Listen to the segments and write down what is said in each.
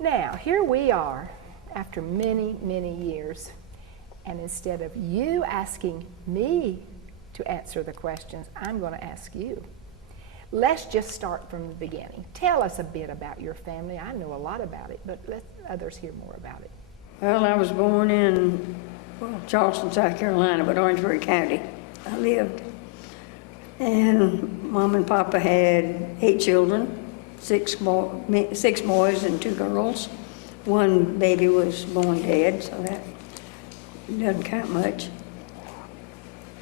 Now, here we are after many, many years, and instead of you asking me to answer the questions, I'm going to ask you. Let's just start from the beginning. Tell us a bit about your family. I know a lot about it, but let others hear more about it. Well, I was born in Charleston, South Carolina, but Orangeburg County I lived. And Mom and Papa had 8 children, 6 boys and 2 girls. One baby was born dead, so that doesn't count much.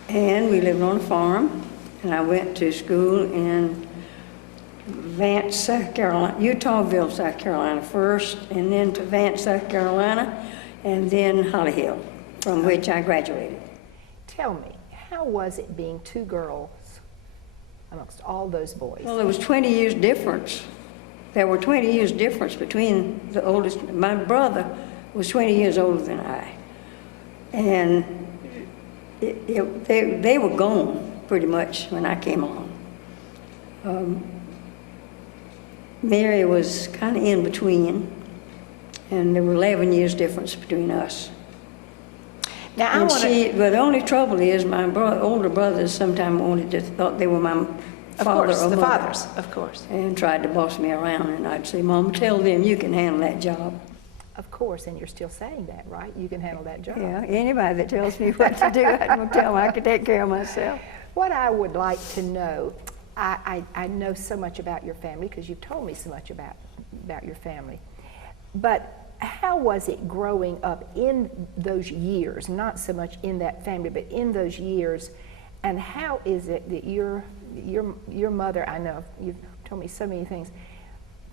And we lived on a farm, and I went to school in Vance, South Carolina, Utahville, South Carolina first, and then to Vance, South Carolina, and then Holly Hill, from which I graduated. Tell me, how was it being 2 girls amongst all those boys? Well, there was 20 years difference. There were 20 years difference between the oldest. My brother was 20 years older than I. And they were gone pretty much when I came along. Mary was kind of in between, and there were 11 years difference between us. Now, But the only trouble is my older brothers sometimes thought they were my father or mother. Fathers, of course. And tried to boss me around, and I'd say, Mom, tell them you can handle that job. Of course, and you're still saying that, right? You can handle that job. Yeah, anybody that tells me what to do, I'm going to tell them I can take care of myself. What I would like to know, I know so much about your family because you've told me so much about your family, but how was it growing up in those years, not so much in that family, but in those years, and how is it that your mother, I know you've told me so many things,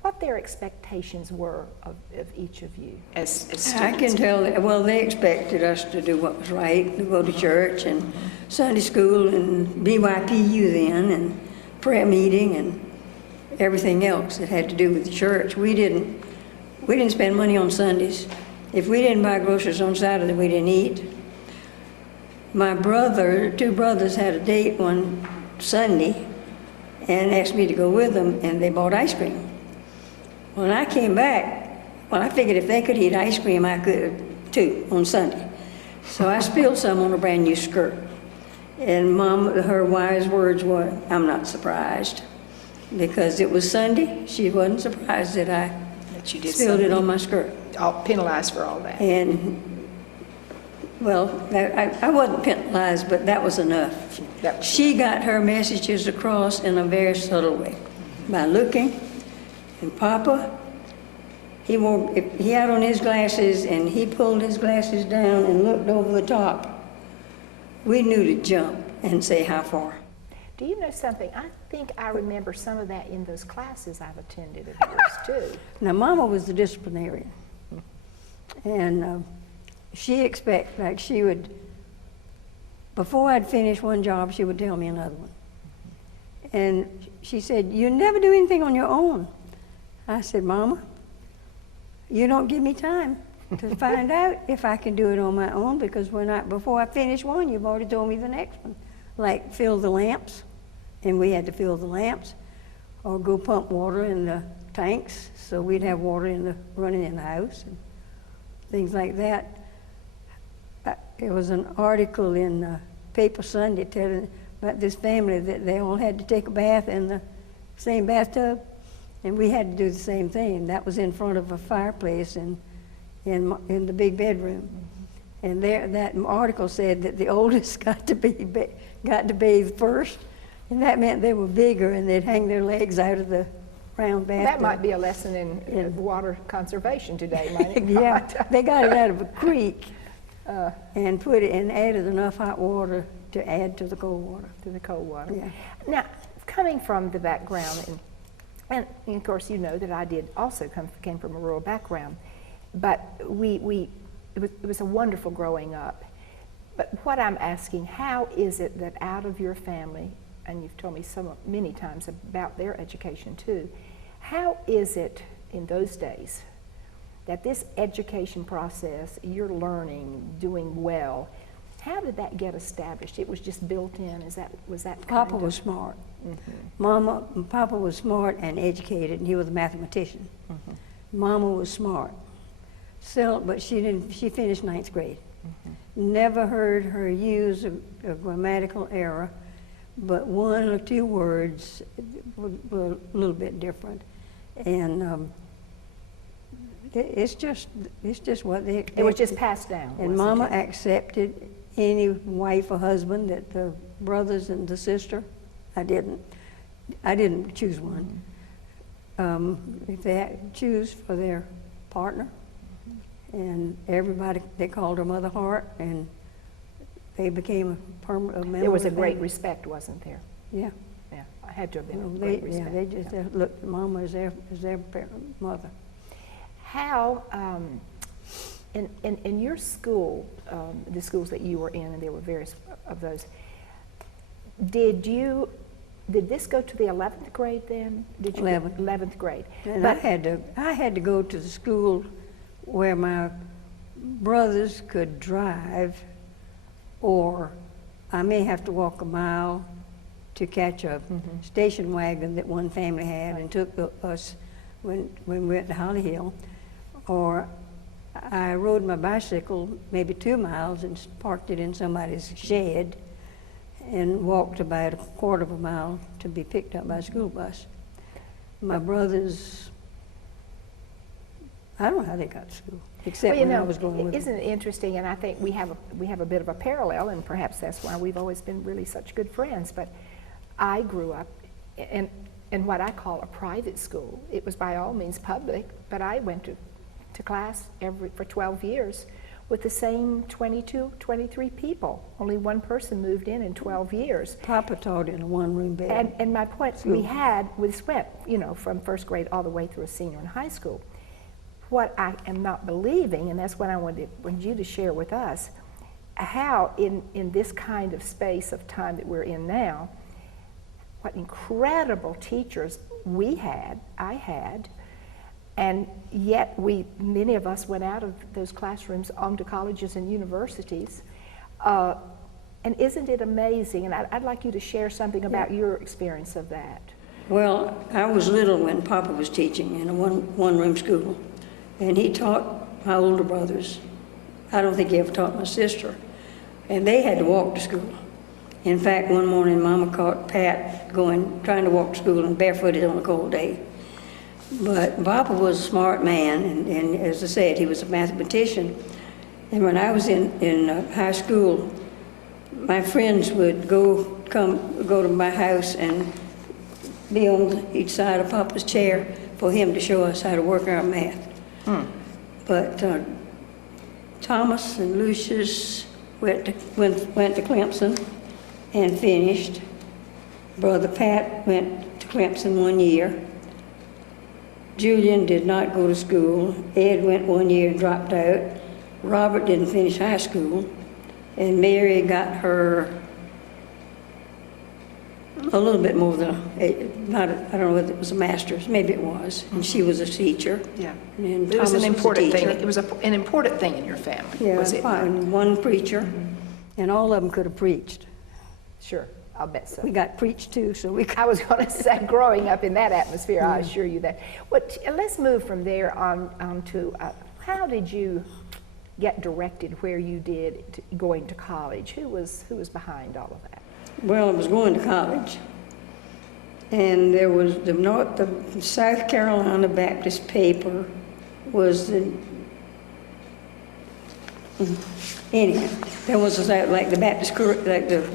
what their expectations were of each of you as students? I can tell that, well, they expected us to do what was right, to go to church and Sunday school and BYPU then, and prayer meeting and everything else that had to do with the church. We didn't spend money on Sundays. If we didn't buy groceries on Saturday, we didn't eat. My 2 brothers had a date one Sunday and asked me to go with them, and they bought ice cream. When I came back, I figured if they could eat ice cream, I could too on Sunday. So I spilled some on a brand new skirt. And Mom, her wise words were, I'm not surprised. Because it was Sunday, she wasn't surprised that I spilled it on my skirt. All penalized for all that. And, well, I wasn't penalized, but that was enough. She got her messages across in a very subtle way by looking. And Papa, he had on his glasses, and he pulled his glasses down and looked over the top. We knew to jump and say how far. Do you know something? I think I remember some of that in those classes I've attended of yours too. Now, Mama was the disciplinarian, and she would, before I'd finish one job, she would tell me another one. And she said, you never do anything on your own. I said, Mama, you don't give me time to find out if I can do it on my own, because before I finish one, you've already told me the next one. Like fill the lamps, and we had to fill the lamps, or go pump water in the tanks, so we'd have water running in the house, and things like that. There was an article in Paper Sunday telling about this family that they all had to take a bath in the same bathtub, and we had to do the same thing. That was in front of a fireplace in the big bedroom. And that article said that the oldest got to bathe first, and that meant they were bigger and they'd hang their legs out of the round bathtub. That might be a lesson in water conservation today, might it? Yeah, they got it out of a creek and added enough hot water to add to the cold water. To the cold water. Yeah. Now, coming from the background, and of course you know that I did also came from a rural background, but it was a wonderful growing up. But what I'm asking, how is it that out of your family, and you've told me many times about their education too, how is it in those days that this education process, you're learning, doing well, how did that get established? It was just built in. Was that Papa was smart. Papa was smart and educated, and he was a mathematician. Mama was smart, but she finished 9th grade. Never heard her use a grammatical error, but one or two words were a little bit different. And it's just what they... It was just passed down, And Mama accepted any wife or husband that the brothers and the sister. I didn't choose one. If they had to choose for their partner, and everybody, they called her Mother Hart, and they became a permanent member. There was a of the great family. respect, wasn't there? Yeah. Yeah, I had to have been a They, great yeah, respect. they just looked at Mama as their mother. How, in your school, the schools that you were in, and there were various of those, did this go to the 11th grade then? Did you 11th. 11th grade. And But I had to go to the school where my brothers could drive, or I may have to walk a mile to catch a station wagon that one family had and took us when we went to Holly Hill, or I rode my bicycle maybe 2 miles and parked it in somebody's shed and walked about a quarter of a mile to be picked up by a school bus. My brothers, I don't know how they got to school, except well, when I was going with them. isn't it interesting? And I think we have a bit of a parallel, and perhaps that's why we've always been really such good friends. But I grew up in what I call a private school. It was by all means public, but I went to class for 12 years with the same 22, 23 people. Only one person moved in 12 years. Papa taught in a one-room bed. And my point, we went, from 1st grade all the way through a senior in high school. What I am not believing, and that's what I wanted you to share with us, how in this kind of space of time that we're in now, what incredible teachers I had, and yet many of us went out of those classrooms on to colleges and universities. And isn't it amazing? And I'd like you to share something about your experience of that. Well, I was little when Papa was teaching in a one-room school, and he taught my older brothers. I don't think he ever taught my sister, and they had to walk to school. In fact, one morning, Mama caught Pat trying to walk to school and barefooted on a cold day. But Papa was a smart man, and as I said, he was a mathematician. And when I was in high school, my friends would go to my house and be on each side of Papa's chair for him to show us how to work our math. But Thomas and Lucius went to Clemson and finished. Brother Pat went to Clemson 1 year. Julian did not go to school. Ed went 1 year, dropped out. Robert didn't finish high school. And Mary got her a little bit more than I don't know whether it was a master's, maybe it was. And she was a teacher. Yeah. And It was Thomas an important a thing. teacher. It was an important thing in your family, Yeah, was it? and one preacher. And all of them could have preached. Sure, I'll bet so. We got preached too, so we could. I was going to say, growing up in that atmosphere, I assure you that. Let's move from there on to how did you get directed where you did going to college? Who was behind all of that? Well, I was going to college, and there was the South Carolina Baptist paper was anyhow, there was like the Baptist, like the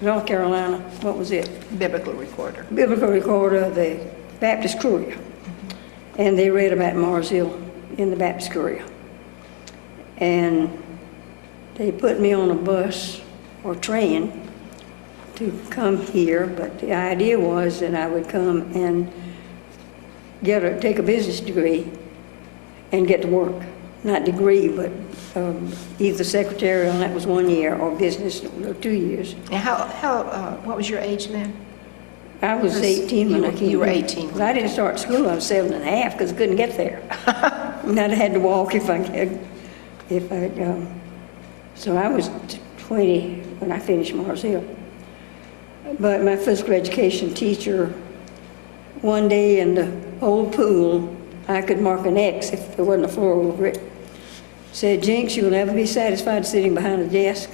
North Carolina, what was it? Biblical Recorder. Biblical Recorder, the Baptist Courier. And they read about Mars Hill in the Baptist Courier. And they put me on a bus or train to come here, but the idea was that I would come and take a business degree and get to work. Not degree, but either secretarial, and that was 1 year, or business, 2 years. And what was your age then? I was 18 when I came. You were here. 18. Well, I didn't start school, I was 7 and a half, because I couldn't get there. And I'd had to walk so I was 20 when I finished Mars Hill. But my physical education teacher, one day in the old pool, I could mark an X if there wasn't a floor over it. Said, Jinx, you will never be satisfied sitting behind a desk.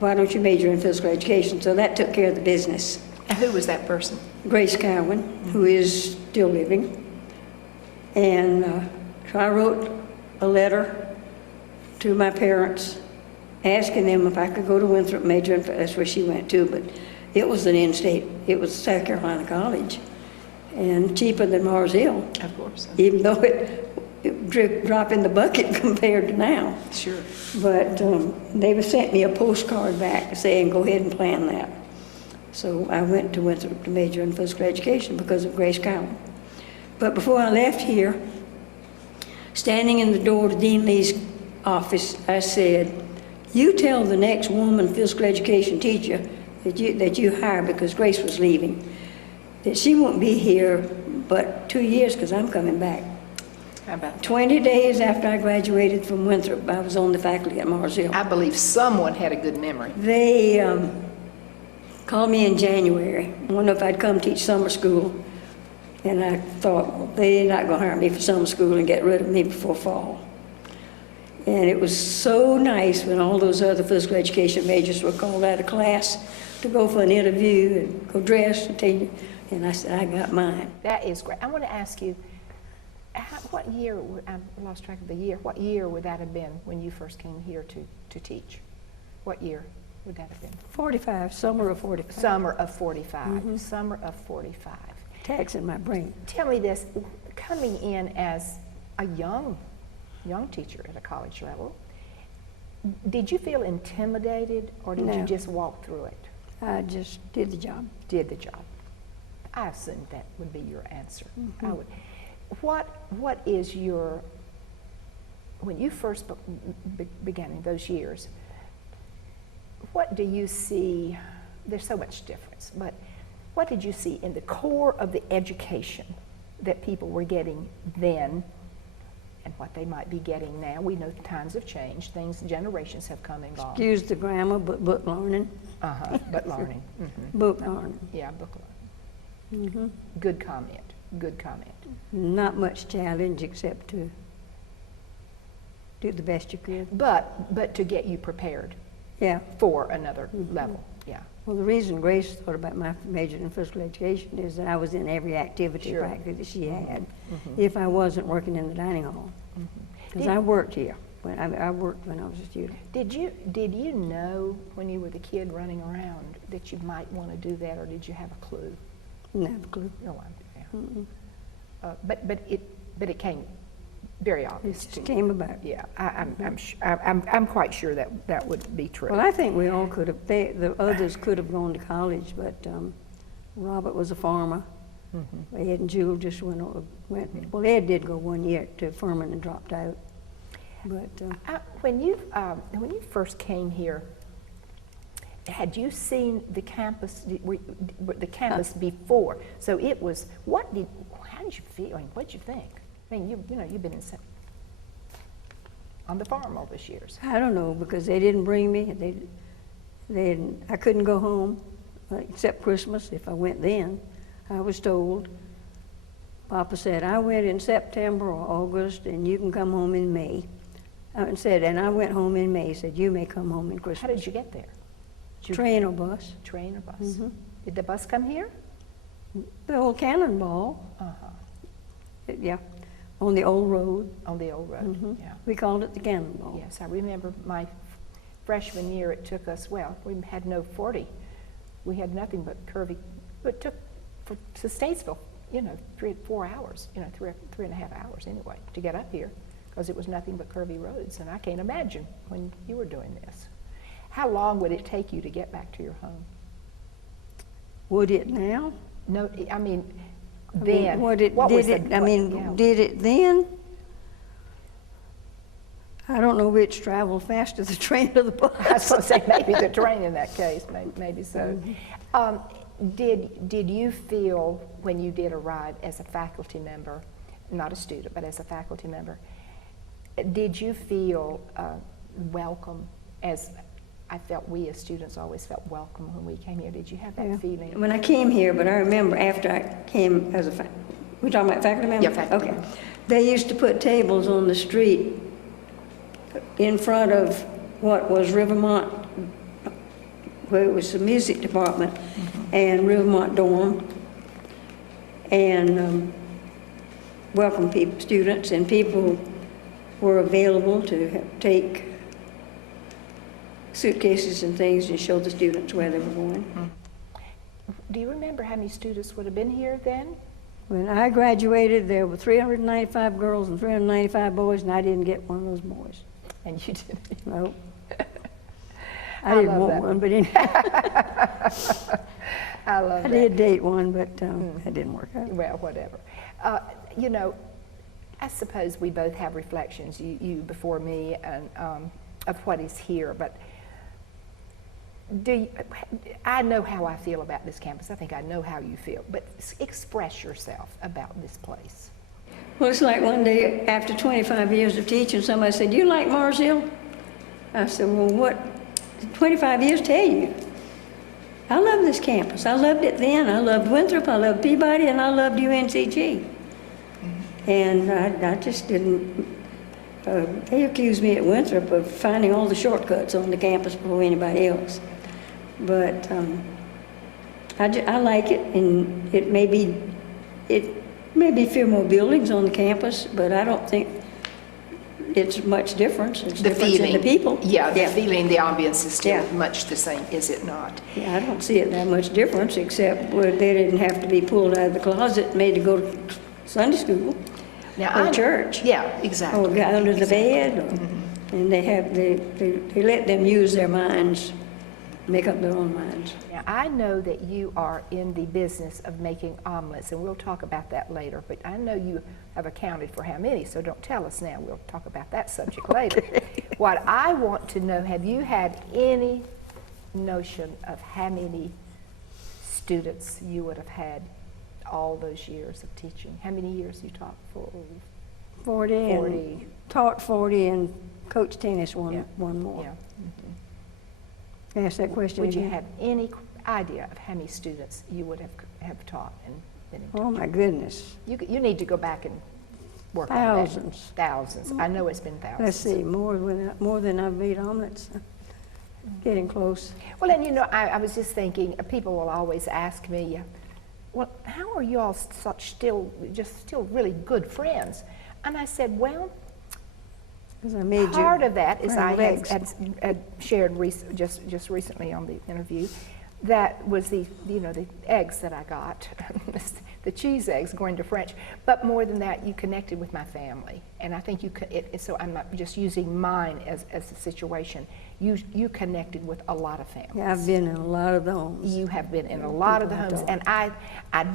Why don't you major in physical education? So that took care of the business. And who was that person? Grace Cowan, who is still living. And so I wrote a letter to my parents asking them if I could go to Winthrop major, and that's where she went to, but it was an in-state, it was South Carolina College, and cheaper than Mars Hill, Of course. even though it drop in the bucket compared to now. Sure. But they sent me a postcard back saying, go ahead and plan that. So I went to Winthrop to major in physical education because of Grace Cowan. But before I left here, standing in the door to Dean Lee's office, I said, you tell the next woman physical education teacher that you hire, because Grace was leaving, that she won't be here but 2 years because I'm coming back. How about that? 20 days after I graduated from Winthrop, I was on the faculty at Mars Hill. I believe someone had a good memory. They called me in January, wondered if I'd come teach summer school, and I thought, well, they're not going to hire me for summer school and get rid of me before fall. And it was so nice when all those other physical education majors were called out of class to go for an interview and go dress and take, and I said, I got mine. That is great. I want to ask you, what year, I lost track of the year, what year would that have been when you first came here to teach? What year would that have been? 45, summer of 45. Summer of 45, summer of 45. Taxing my brain. Tell me this, coming in as a young teacher at a college level, did you feel intimidated, or did you No. just walk through it? I just did the job. Did the job. I assumed that would be your answer. I would. What is your, when you first began in those years, what do you see, there's so much difference, but what did you see in the core of the education that people were getting then and what they might be getting now? We know times have changed, generations have come and gone. Excuse the grammar, but book learning. But learning. Book learning. Yeah, book learning. Good comment, good comment. Not much challenge except to do the best you could. But to get you prepared Yeah. for another level, yeah. Well, the reason Grace thought about my major in physical education is that I was in every activity Sure. practice that she had if I wasn't working in the dining hall. Because I worked here. I worked when I was a student. Did you know when you were the kid running around that you might want to do that, or did you have a clue? Didn't have a clue. No, but it came very obvious It to you. came about. Yeah, I'm quite sure that would be true. Well, I think we all could have, the others could have gone to college, but Robert was a farmer. Ed and Jewel just went, well, Ed did go 1 year to Furman and dropped out. But When you first came here, had you seen the campus before? So it was. How did you feel? I mean, what did you think? I mean, you've been on the farm all these years. I don't know, because they didn't bring me. I couldn't go home except Christmas if I went then. I was told. Papa said, I went in September or August, and you can come home in May. And I went home in May. Said, you may come home in Christmas. How did you get there? Train or bus. Train or bus? Did the bus come here? The old Cannonball. Yeah, on the old road. On the old road, yeah. We called it the Cannonball. Yes, I remember my freshman year, it took us, well, we had no 40. We had nothing but curvy, but it took to Statesville, 3 or 4 hours, 3.5 hours anyway, to get up here, because it was nothing but curvy roads. And I can't imagine when you were doing this. How long would it take you to get back to your home? Would it now? No, I mean, then. Did it then? I don't know which traveled faster, the train or the bus. I was going to say maybe the train in that case, maybe so. Did you feel when you did arrive as a faculty member, not a student, but as a faculty member, did you feel welcome, as I felt we as students always felt welcome when we came here? Did you have that feeling? When I came here, but I remember after I came as We're talking about faculty members? Yeah, faculty Okay. members. They used to put tables on the street in front of what was Rivermont, where it was the music department, and Rivermont dorm, and welcome students, and people were available to take suitcases and things and show the students where they were going. Do you remember how many students would have been here then? When I graduated, there were 395 girls and 395 boys, and I didn't get one of those boys. And you didn't. No. I didn't love want that. one, but anyway, I love I that. did date one, but that didn't work out. Well, whatever. You know, I suppose we both have reflections, you before me, and of what is here, but I know how I feel about this campus. I think I know how you feel, but express yourself about this place. Well, it's like one day after 25 years of teaching, somebody said, "Do you like Mars Hill?" I said, "Well, what 25 years tell you?" I love this campus. I loved it then. I loved Winthrop, I loved Peabody, and I loved UNCG. And I just didn't, they accused me at Winthrop of finding all the shortcuts on the campus before anybody else. But I like it, and it may be a few more buildings on the campus, but I don't think it's much difference. It's The difference feeling. in the people. Yeah, the feeling, the ambience is still Yeah. much the same, is it not? Yeah, I don't see it that much difference, except where they didn't have to be pulled out of the closet and made to go to Sunday school or church. Yeah, Or exactly. got under the bed, or, Mm-hmm. and they let them use their minds, make up their own minds. Now, I know that you are in the business of making omelets, and we'll talk about that later, but I know you have accounted for how many, so don't tell us now. We'll talk about that subject later. What I want to know, have you had any notion of how many students you would have had all those years of teaching? How many years you taught for? 40, and 40. taught 40, and coached tennis one Yeah. more. Yeah. Ask that question Would you again. have any idea of how many students you would have taught and been in Oh, my goodness. You need to go back and work on that. Thousands. Thousands. I know it's been thousands. Let's see, more than I've made omelets. Getting close. Well, and you know, I was just thinking, people will always ask me, well, how are you all still really good friends? And I said, well, Because I made you part of that is I scrambled eggs. had shared just recently on the interview, that was the eggs that I got, the cheese eggs going to French. But more than that, you connected with my family, and I think so I'm not just using mine as a situation. You connected with a lot of families. Yeah, I've been in a lot of the homes. You have been in a lot of the homes, and I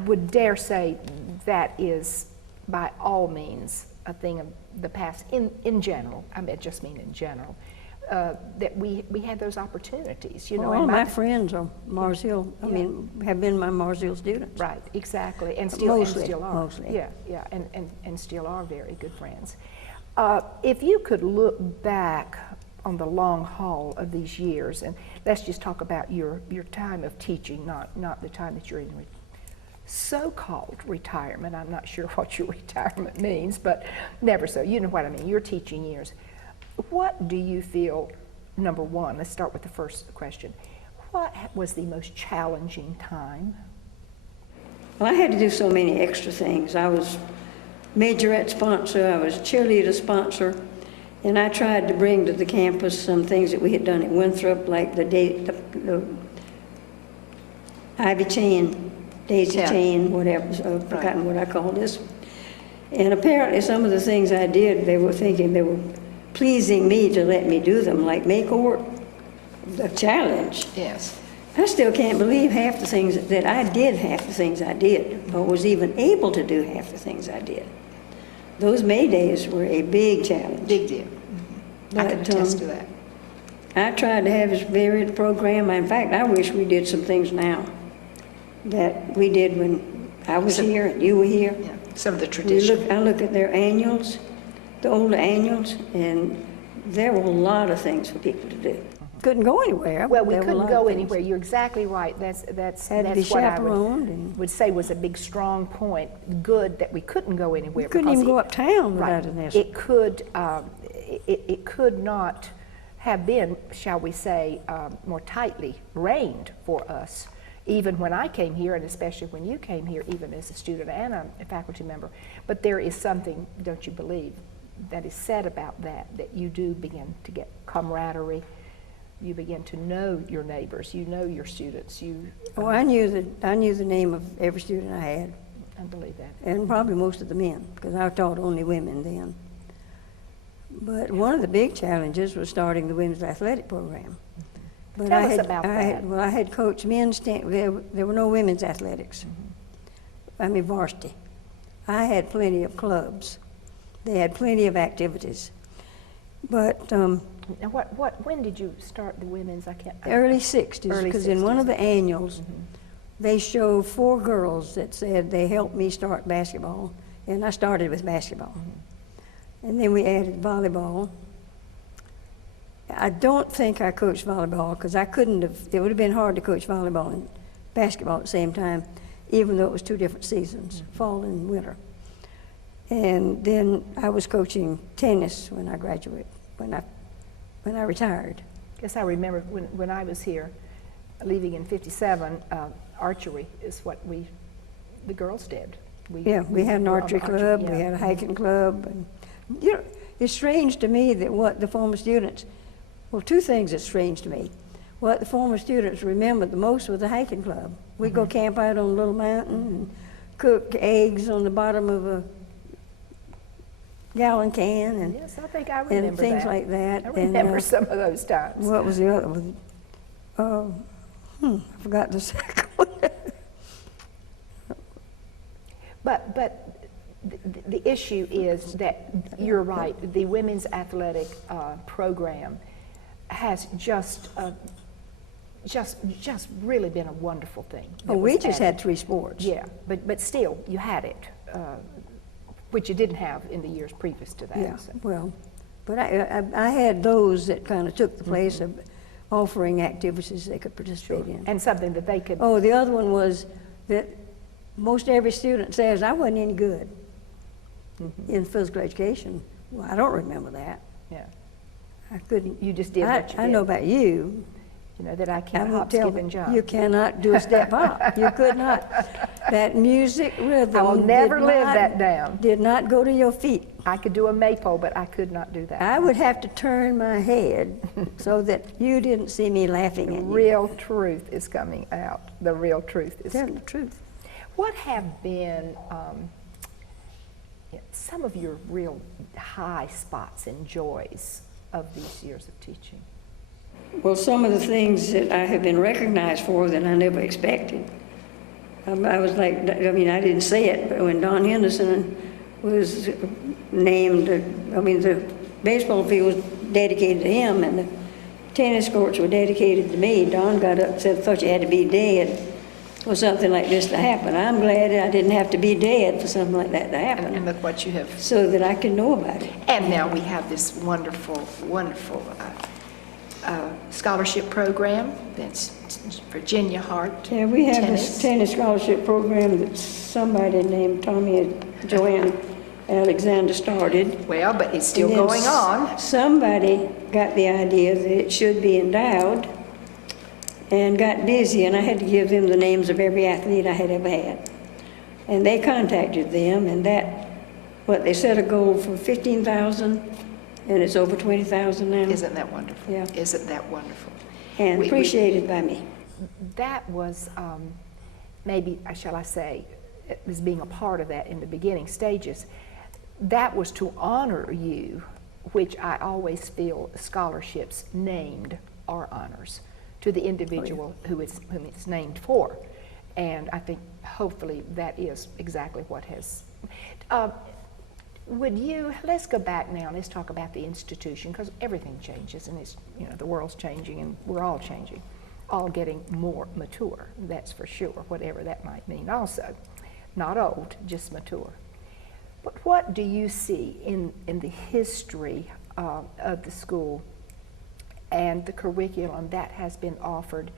would dare say that is by all means a thing of the past in general. I just mean in general. That we had those opportunities, you know. All and my friends are Mars Hill. I mean, have been my Mars Hill students. Right, exactly, and still Mostly, are. mostly. Yeah, and still are very good friends. If you could look back on the long haul of these years, and let's just talk about your time of teaching, not the time that you're in so-called retirement. I'm not sure what your retirement means, but never so. You know what I mean, your teaching years. What do you feel, number one, let's start with the first question. What was the most challenging time? Well, I had to do so many extra things. I was majorette sponsor, I was cheerleader sponsor, and I tried to bring to the campus some things that we had done at Winthrop, like the ivy chain, daisy chain, whatever, I've forgotten what I call this. And apparently some of the things I did, they were thinking they were pleasing me to let me do them, like make or a challenge. Yes. I still can't believe half the things that I did, or was even able to do half the things I did. Those May days were a big challenge. Big deal. I can But, attest to that. I tried to have as varied a program. In fact, I wish we did some things now that we did when I was here and you were here. Yeah. Some of the tradition. I look at their annuals, the older annuals, and there were a lot of things for people to do. couldn't go anywhere. Well, we There were a couldn't lot go of things. anywhere. You're exactly right. That's Had to be what I chaperoned and- would say was a big strong point. Good that we couldn't go anywhere. You couldn't because even go uptown right, without an escort. it could not have been, shall we say, more tightly reined for us, even when I came here, and especially when you came here, even as a student and a faculty member. But there is something, don't you believe, that is said about that you do begin to get camaraderie. You begin to know your neighbors, you know your students. Oh, I knew the name of every student I had, I believe that. and probably most of the men, because I taught only women then. But one of the big challenges was starting the women's athletic program. But Tell us about that. I had coached men's, there were no women's athletics. I mean varsity. I had plenty of clubs. They had plenty of activities. But Now, when did you start the women's? early 60s, Early because in one of the 60s. annuals, they showed 4 girls that said they helped me start basketball, and I started with basketball. And then we added volleyball. I don't think I coached volleyball, because I couldn't have, it would have been hard to coach volleyball and basketball at the same time, even though it was 2 different seasons, fall and winter. And then I was coaching tennis when I graduated, when I retired. Guess I remember when I was here, leaving in '57, archery is what the girls did. We had an were on archery the club, yeah. we had a hiking club. And, you know, it's strange to me that what the former students, well, 2 things that's strange to me. What the former students remembered the most was the hiking club. We'd go camp out on a little mountain and cook eggs on the bottom of a gallon can and, Yes, I think I remember and things that. like that. I And, remember some of those times. what was the other one? I forgot the second one. But the issue is that you're right. The women's athletic program has just really been a wonderful thing. that Oh, we was just added. had 3 sports. Yeah, but still, you had it, which you didn't have in the years previous to that. Yeah, so. well, but I had those that kind of took the place of offering activities they could participate in. And something that they could. Oh, the other one was that most every student says, I wasn't any good in physical education. Well, I don't remember that. Yeah, I couldn't. you just did what you did. I know about you. You know that I I can't won't hop, tell skip, and jump. you cannot do a step hop. You could not. That music rhythm. I will never did live not- that down. Did not go to your feet. I could do a maypole, but I could not do that. I would have to turn my head so that you didn't see me laughing The at you. real truth is coming out. The real truth is. Telling the truth. What have been some of your real high spots and joys of these years of teaching? Well, some of the things that I have been recognized for that I never expected. I was like, I mean, I didn't say it, but when Don Henderson was named, the baseball field was dedicated to him and the tennis courts were dedicated to me. Don got up and said, I thought you had to be dead for something like this to happen. I'm glad I didn't have to be dead for something like that to happen, And look what you have. so that I can know about it. And now we have this wonderful, wonderful scholarship program. That's Virginia Hart. Yeah, we have this Tennis. tennis scholarship program that somebody named JoAnne Alexander started. Well, but it's still And then going on. Somebody got the idea that it should be endowed and got busy, and I had to give them the names of every athlete I had ever had. And they contacted them, and they set a goal for 15,000, and it's over 20,000 now. Isn't that wonderful? Yeah. Isn't that wonderful? And we- appreciated by me. That was maybe, shall I say, as being a part of that in the beginning stages, that was to honor you, which I always feel scholarships named are honors to the individual whom it's named for. And I think hopefully that is exactly what has. Let's go back now, let's talk about the institution, because everything changes and the world's changing and we're all changing, all getting more mature, that's for sure, whatever that might mean also. Not old, just mature. But what do you see in the history of the school and the curriculum that has been offered,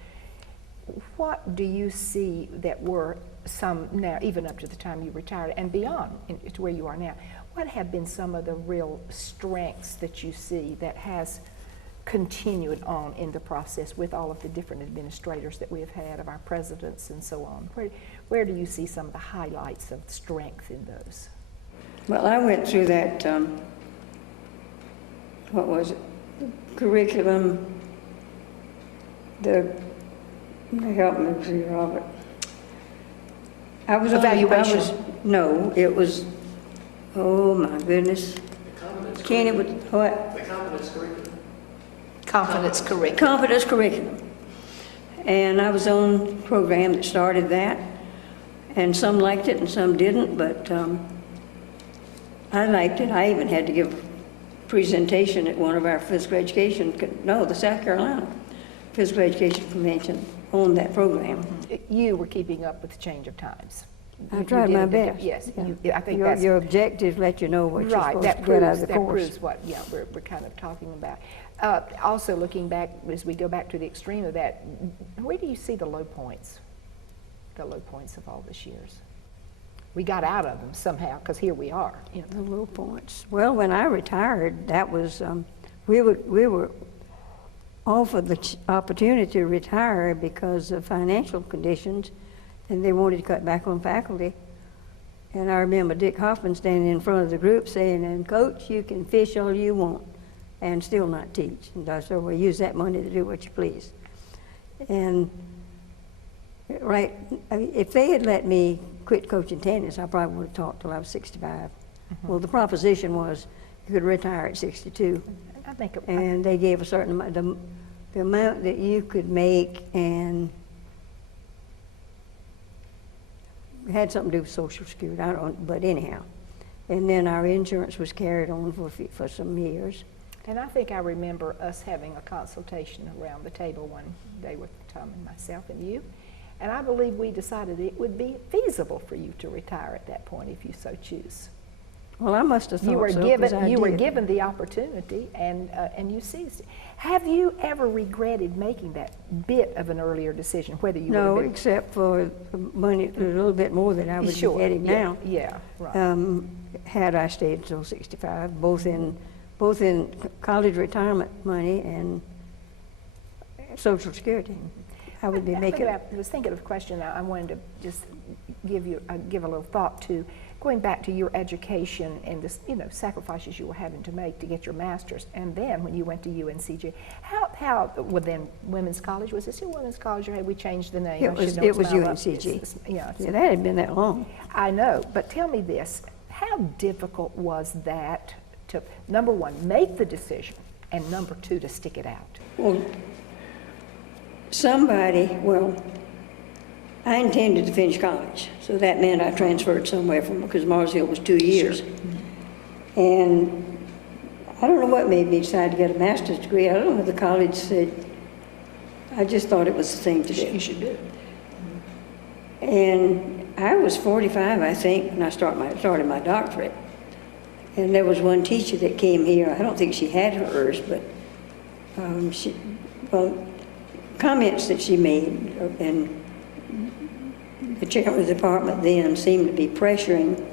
what do you see that were some, now even up to the time you retired and beyond to where you are now, what have been some of the real strengths that you see that has continued on in the process with all of the different administrators that we have had, of our presidents and so on? Where do you see some of the highlights of strength in those? Well, I went through that, what was it, curriculum, help me see, Robert. I was Evaluation. No, it was, oh my goodness. Kenny would, what? The confidence curriculum. Confidence curriculum. Confidence curriculum. And I was on a program that started that, and some liked it and some didn't, but I liked it. I even had to give a presentation at one of our physical education, the South Carolina Physical Education Convention on that program. You were keeping up with the change of times. I You tried did my it. best. Yes, Yeah. I think that's Your objectives let you know what you're right. supposed That to get out proves of the that course. proves what we're kind of talking about. Also, looking back as we go back to the extreme of that, where do you see the low points? The low points of all this years. We got out of them somehow because here we are. You know. The low points. Well, when I retired, that was we were offered the opportunity to retire because of financial conditions, and they wanted to cut back on faculty. And I remember Dick Hoffman standing in front of the group saying, "And Coach, you can fish all you want and still not teach." And I said, "Well, use that money to do what you please." And right, if they had let me quit coaching tennis, I probably would have taught till I was 65. Well, the proposition was you could retire at 62. I think And they gave a certain amount, the amount that you could make, and it had something to do with Social Security, I don't, but anyhow. And then our insurance was carried on for some years. And I think I remember us having a consultation around the table one day with Tom and myself and you, and I believe we decided it would be feasible for you to retire at that point if you so choose. Well, I must have thought You were so, 'cause I you were did. given the opportunity, and you seized it. Have you ever regretted making that bit of an earlier decision, whether you No, would have except for money, a little bit more than I been would sure? be getting Yeah, now. yeah, right. Had I stayed until 65, both in college retirement money and Social Security. I would be making. I was thinking of a question I wanted to just give a little thought to, going back to your education and the sacrifices you were having to make to get your master's, and then when you went to UNCG, how well then women's college, was it still women's college, or had we changed the name? It was UNCG. Yeah, Yeah, that had been that long. I know, but tell me this, how difficult was that to, number one, make the decision, and number two, to stick it out? Well, I intended to finish college, so that meant I transferred somewhere because Mars Hill was 2 years. And I don't know what made me decide to get a master's degree. I don't know what the college said. I just thought it was the thing to do. You should do it. And I was 45, I think, when I started my doctorate. And there was one teacher that came here. I don't think she had hers, but comments that she made, and the chairman of the department then seemed to be pressuring.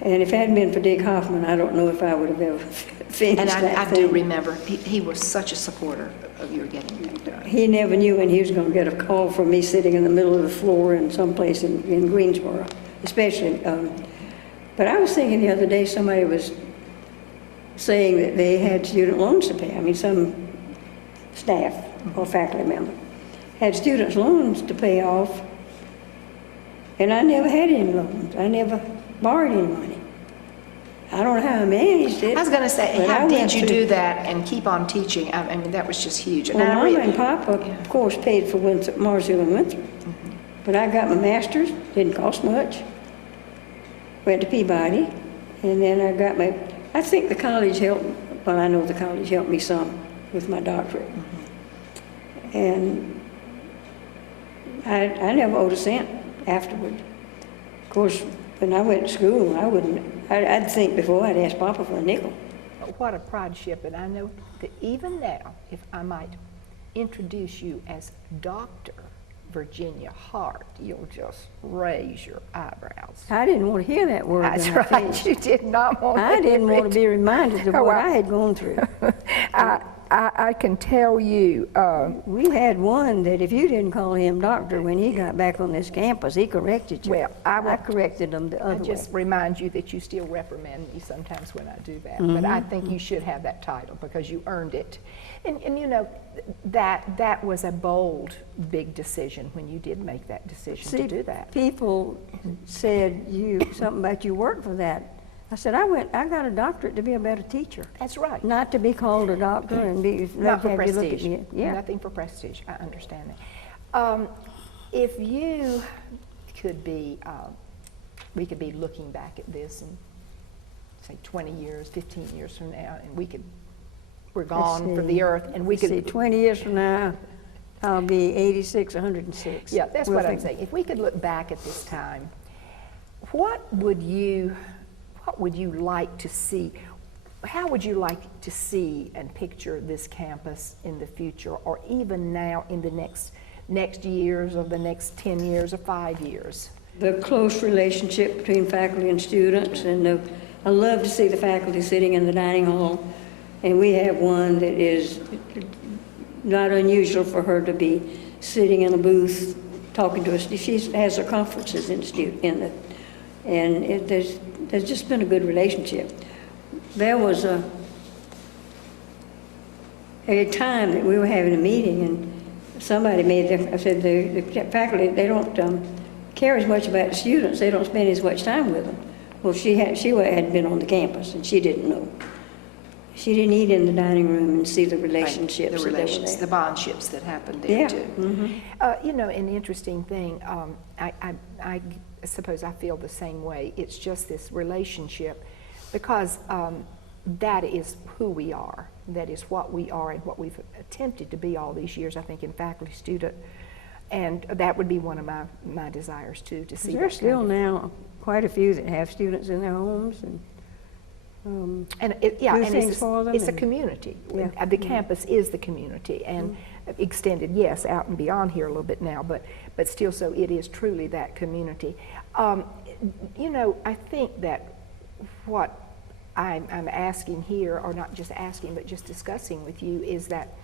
And if it hadn't been for Dick Hoffman, I don't know if I would have ever finished And that I thing. do remember, he was such a supporter of your getting that done. He never knew when he was going to get a call from me sitting in the middle of the floor in someplace in Greensboro, especially. But I was thinking the other day, somebody was saying that they had student loans to pay. I mean, some staff or faculty member had student loans to pay off, and I never had any loans. I never borrowed any money. I don't know how I managed it. I was going to say, but I how went did you to- do that and keep on teaching? I mean, that was just huge. And Well, I Mama really- and Papa, Yeah. of course, paid for Mars Hill and Winthrop. But I got my master's, didn't cost much. Went to Peabody, and then I think the college helped, well, I know the college helped me some with my doctorate. And I never owed a cent afterward. Of course, when I went to school, I'd think before I'd ask Papa for a nickel. what a prideship, and I know that even now, if I might introduce you as Dr. Virginia Hart, you'll just raise your eyebrows. I didn't want to hear that word. That's when I right, finished. you did not want to I didn't hear want to it. be reminded of Oh, what I had gone through. I can tell you, We had one that if you didn't call him doctor when he got back on this campus, he corrected you. Well, I corrected him the I other just way. remind you that you still reprimand me sometimes when I do that. But Mm-hmm. I think you should have that title because you earned it. And you know, that was a bold, big decision when you did make that decision to do that. People said something about you work for that. I said, I got a doctorate to be a better teacher, That's right. not to be called a doctor and be Not for have you look at prestige. me. Yeah. Nothing for prestige. I understand that. If you could be, we could be looking back at this in, say, 20 years, 15 years from now, and we're gone from the earth, and we could see, 20 years from now, I'll be 86, 106. Yeah, that's We'll what I'm think- saying. If we could look back at this time, what would you like to see? How would you like to see and picture this campus in the future, or even now in the next years, or the next 10 years, or 5 years? The close relationship between faculty and students, and I love to see the faculty sitting in the dining hall, and we have one that is not unusual for her to be sitting in a booth talking to us. She has her conferences there's just been a good relationship. There was a time that we were having a meeting, and somebody I said the faculty, they don't care as much about the students. They don't spend as much time with them. Well, she had been on the campus, and she didn't know. She didn't eat in the dining room and see the relationships. The that were relations, there. the bondships that happened there Yeah. too. Mm-hmm. You know, an interesting thing, I suppose I feel the same way. It's just this relationship, because that is who we are. That is what we are and what we've attempted to be all these years, I think, in faculty, student. And that would be one of my desires, too, to see that. There's still now quite a few that have students in their homes, and And do things for them it's a and- community. Yeah. The campus is the community, and extended, yes, out and beyond here a little bit now, but still, so it is truly that community. You know, I think that what I'm asking here, or not just asking, but just discussing with you, is that,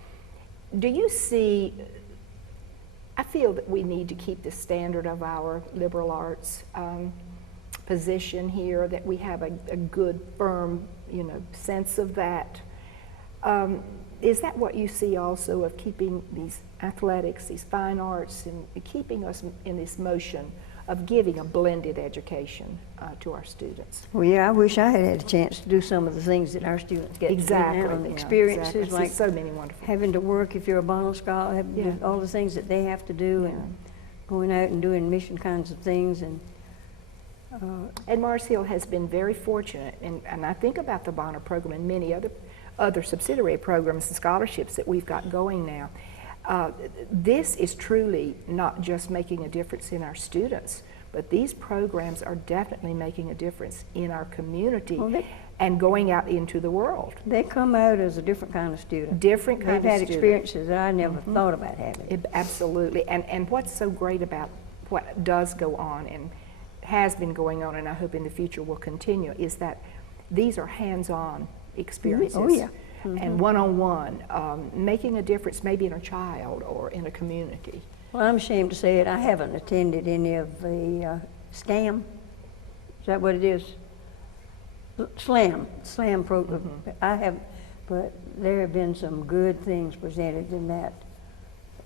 do you see, I feel that we need to keep the standard of our liberal arts position here, that we have a good, firm, you know, sense of that. Is that what you see also, of keeping these athletics, these fine arts, and keeping us in this motion of giving a blended education to our students? well, yeah, I wish I had a chance to do some of the things that our students get Exactly. to do now, and yeah, experiences exactly. like So many wonderful. having to work if you're a Bono Scholar, having to do all the things that they have to do, and going out and doing mission kinds of things, and And Mars Hill has been very fortunate, and I think about the Bonner program and many other subsidiary programs and scholarships that we've got going now. This is truly not just making a difference in our students, but these programs are definitely making a difference in our community and going out into the world. they come out as a different kind of student. Different kind of They've had student. experiences that I never thought about having. Absolutely, and what's so great about what does go on and has been going on, and I hope in the future will continue, is that these are hands-on experiences. Oh, yeah. And one-on-one, making a difference maybe in a child or in a community. Well, I'm ashamed to say it, I haven't attended any of the SCAM. Is that what it is? SLAM program. I have, but there have been some good things presented in that.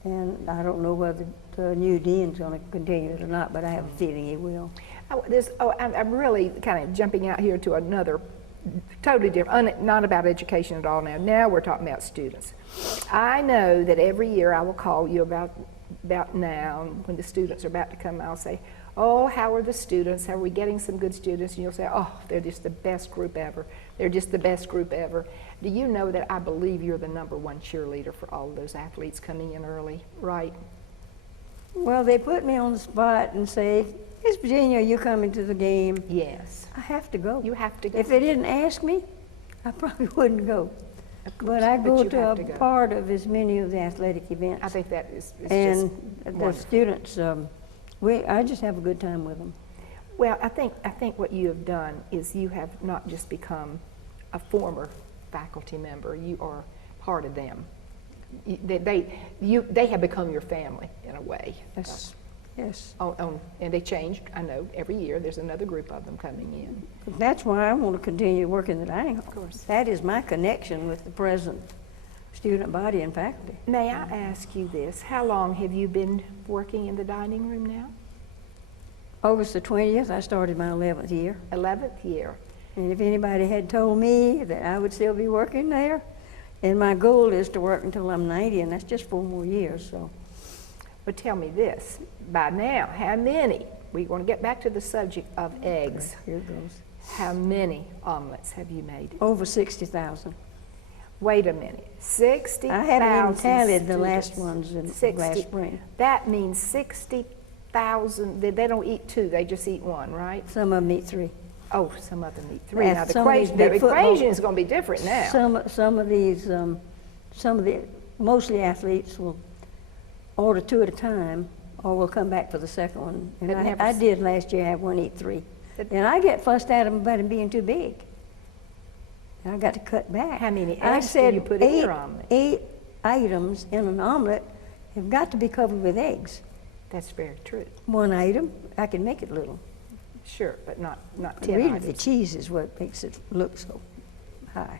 And I don't know whether the new dean's going to continue it or not, but I have a feeling he will. I'm really kind of jumping out here to another totally different, not about education at all now. Now we're talking about students. I know that every year I will call you about now, when the students are about to come, I'll say, oh, how are the students? How are we getting some good students? And you'll say, oh, they're just the best group ever. They're just the best group ever. Do you know that I believe you're the #1 cheerleader for all of those athletes coming in early, right? Well, they put me on the spot and say, Miss Virginia, are you coming to the game? Yes. I have to go. You have to go. If they didn't ask me, I probably wouldn't go. But I but go you to have a to go. part of as many of the athletic events. I think that is And just the wonderful. students, I just have a good time with them. Well, I think what you have done is you have not just become a former faculty member, you are part of them. They have become your family in a way. Yes. And they change, I know, every year. There's another group of them coming in. That's why I want to continue working the dining hall. Of course. That is my connection with the present student body and faculty. May I ask you this? How long have you been working in the dining room now? August the 20th, I started my 11th year. 11th year. And if anybody had told me that I would still be working there, and my goal is to work until I'm 90, and that's just 4 more years, so. But tell me this, by now, how many, we're going to get back to the subject of eggs. Here goes. How many omelets have you made? Over 60,000. Wait a minute, 60,000 I haven't even tallied the last students. ones in last spring. That means 60,000, they don't eat 2, they just eat 1, right? Some of them eat 3. Oh, some of them eat 3. Yes, Now, the some of these equation, the big football- equation is going to be different now. Some of these, mostly athletes will order 2 at a time, or will come back for the second one. And That never I s- did last year have one eat 3. That- And I get fussed at them about them being too big. And I got to cut back. How many I eggs do said you put in your omelet? 8 items in an omelet have got to be covered with eggs. That's very true. 1 item, I can make it little. Sure, but not 10 Really, items. the cheese is what makes it look so high.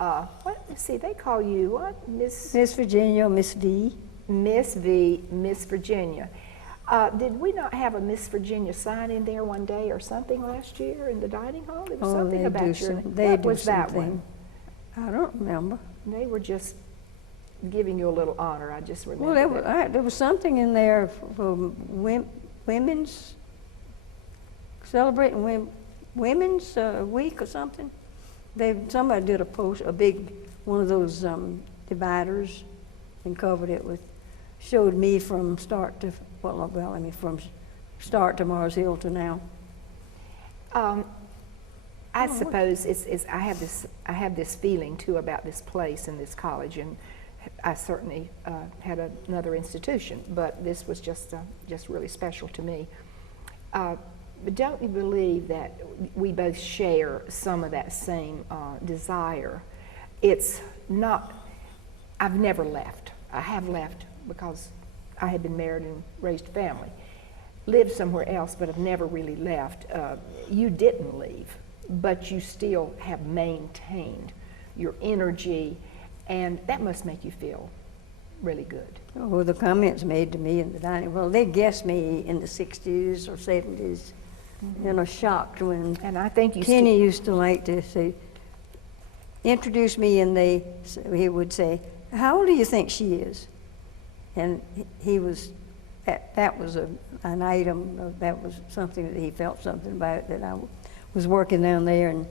Let's see, they call you what? Miss Virginia, Miss V. Miss V, Miss Virginia. Did we not have a Miss Virginia sign in there one day or something last year in the dining hall? There was something about your name. What was that one? I don't remember. They were just giving you a little honor. I just remember Well, that. there was something in there for women's, celebrating Women's Week or something. Somebody did a big one of those dividers and covered it with, showed me from start to, from start to Mars Hill to now. I suppose I have this feeling too about this place and this college, and I certainly had another institution, but this was just really special to me. But don't you believe that we both share some of that same desire? It's not, I've never left. I have left because I had been married and raised a family. Lived somewhere else, but I've never really left. You didn't leave, but you still have maintained your energy, and that must make you feel really good. Oh, the comments made to me in the dining, well, they guessed me in the 60s or 70s, shocked when And I think you Kenny used to like to say, introduce me, and he would say, how old do you think she is? And he was, that was an item, that was something that he felt something about, that I was working down there and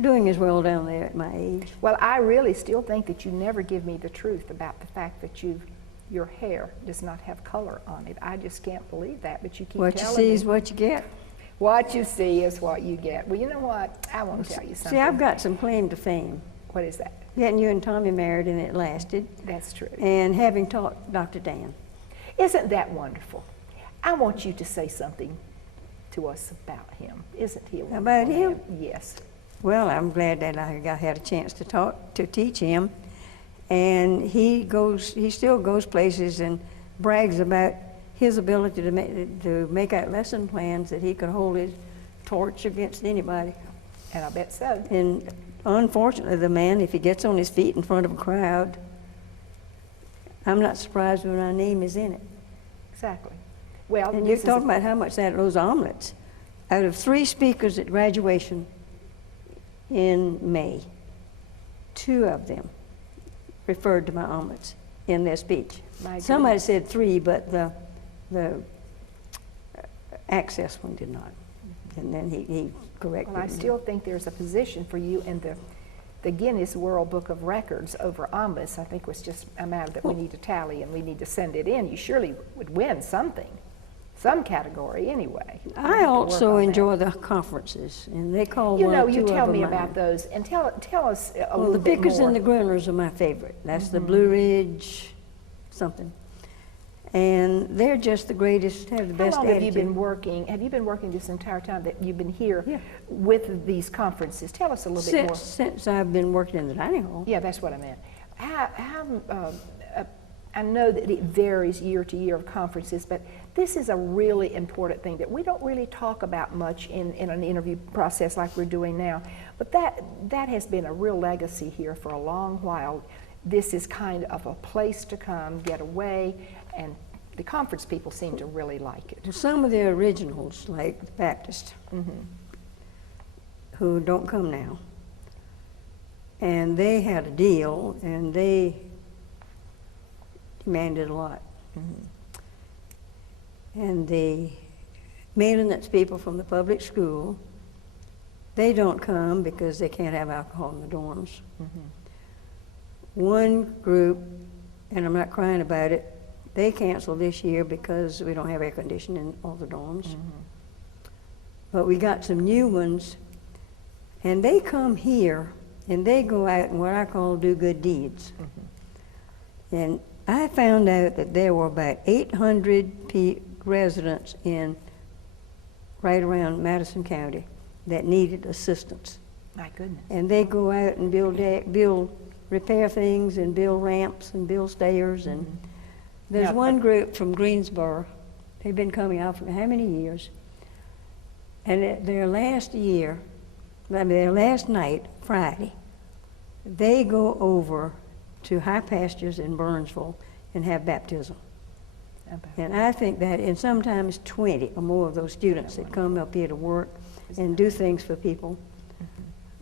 doing as well down there at my age. Well, I really still think that you never give me the truth about the fact that your hair does not have color on it. I just can't believe that, but you keep What you telling see me. is what you get. What you see is what you get. Well, you know what? I want to tell you something. See, I've got some claim to fame. What is that? Getting you and Tommy married, and it lasted. That's true. And having taught Dr. Dan. Isn't that wonderful? I want you to say something to us about him. Isn't he a wonderful About him? man? Yes. Well, I'm glad that I had a chance to teach him. And he still goes places and brags about his ability to make out lesson plans that he could hold his torch against anybody. And I bet so. And unfortunately, the man, if he gets on his feet in front of a crowd, I'm not surprised when my name is in it. Exactly. Well, And you're talking about how much those omelets. Out of 3 speakers at graduation in May, 2 of them referred to my omelets in their speech. My Somebody goodness. said 3, but the access one did not. And then he corrected Well, I me. still think there's a position for you in the Guinness World Book of Records over omelets. I think it's just a matter that we need to tally and we need to send it in. You surely would win something some category anyway. I have to work also on that. enjoy the conferences, and they call You one know, or you two tell of me them about mine. those, and tell us a Well, little the bit Pickers more. and the Grunners are my favorite. That's the Blue Ridge something. And they're just the greatest, have the best How long have attitude. you been working? Have you been working this entire time that you've been here Yeah. with these conferences? Tell us a little bit more. Since I've been working in the dining hall. Yeah, that's what I meant. I know that it varies year to year of conferences, but this is a really important thing that we don't really talk about much in an interview process like we're doing now. But that has been a real legacy here for a long while. This is kind of a place to come, get away, and the conference people seem to really like it. Some of the originals, like the Baptist, who don't come now, and they had a deal, and they demanded a lot. And the maintenance people from the public school, they don't come because they can't have alcohol in the dorms. One group, and I'm not crying about it, they canceled this year because we don't have air conditioning in all the dorms. But we got some new ones, and they come here, and they go out and what I call do good deeds. And I found out that there were about 800 residents in right around Madison County that needed assistance. My goodness. And they go out and repair things and build ramps and build stairs. And there's Now, one group from Greensboro. They've been coming out for how many years? And at their last night, Friday, they go over to High Pastures in Burnsville and have baptism. And I think that, and sometimes 20 or more of those students that come up here to work and do things for people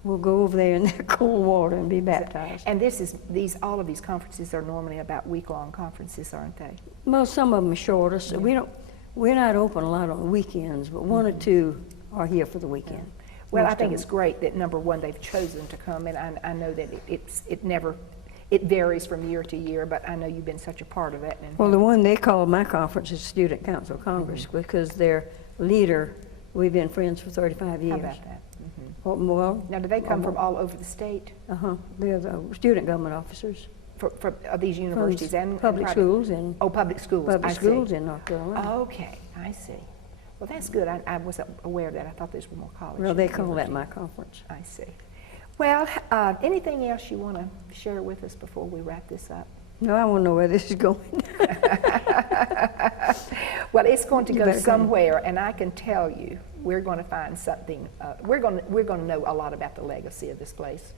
will go over there in their cold water and be baptized. And all of these conferences are normally about week-long conferences, aren't they? Some of them are shorter, so we're not open a lot on the weekends, but one or two are here for the weekend. Well, I Most think of it's them. great that, number one, they've chosen to come, and I know that it varies from year to year, but I know you've been such a part of it. And Well, the one they call my conference is Student Council of Congress, because their leader, we've been friends for 35 years. how about that? Well, Now, do they come from all over the state, they're the student government officers. for these universities and public private- schools and Oh, public schools, public I see. schools in North Carolina. Okay, I see. Well, that's good. I wasn't aware of that. I thought these were more college. Well, they call that universities. my conference. I see. Well, anything else you want to share with us before we wrap this up? No, I want to know where this is going. Well, it's going to You go better go. somewhere, and I can tell you, we're going to find something. We're going to know a lot about the legacy of this place.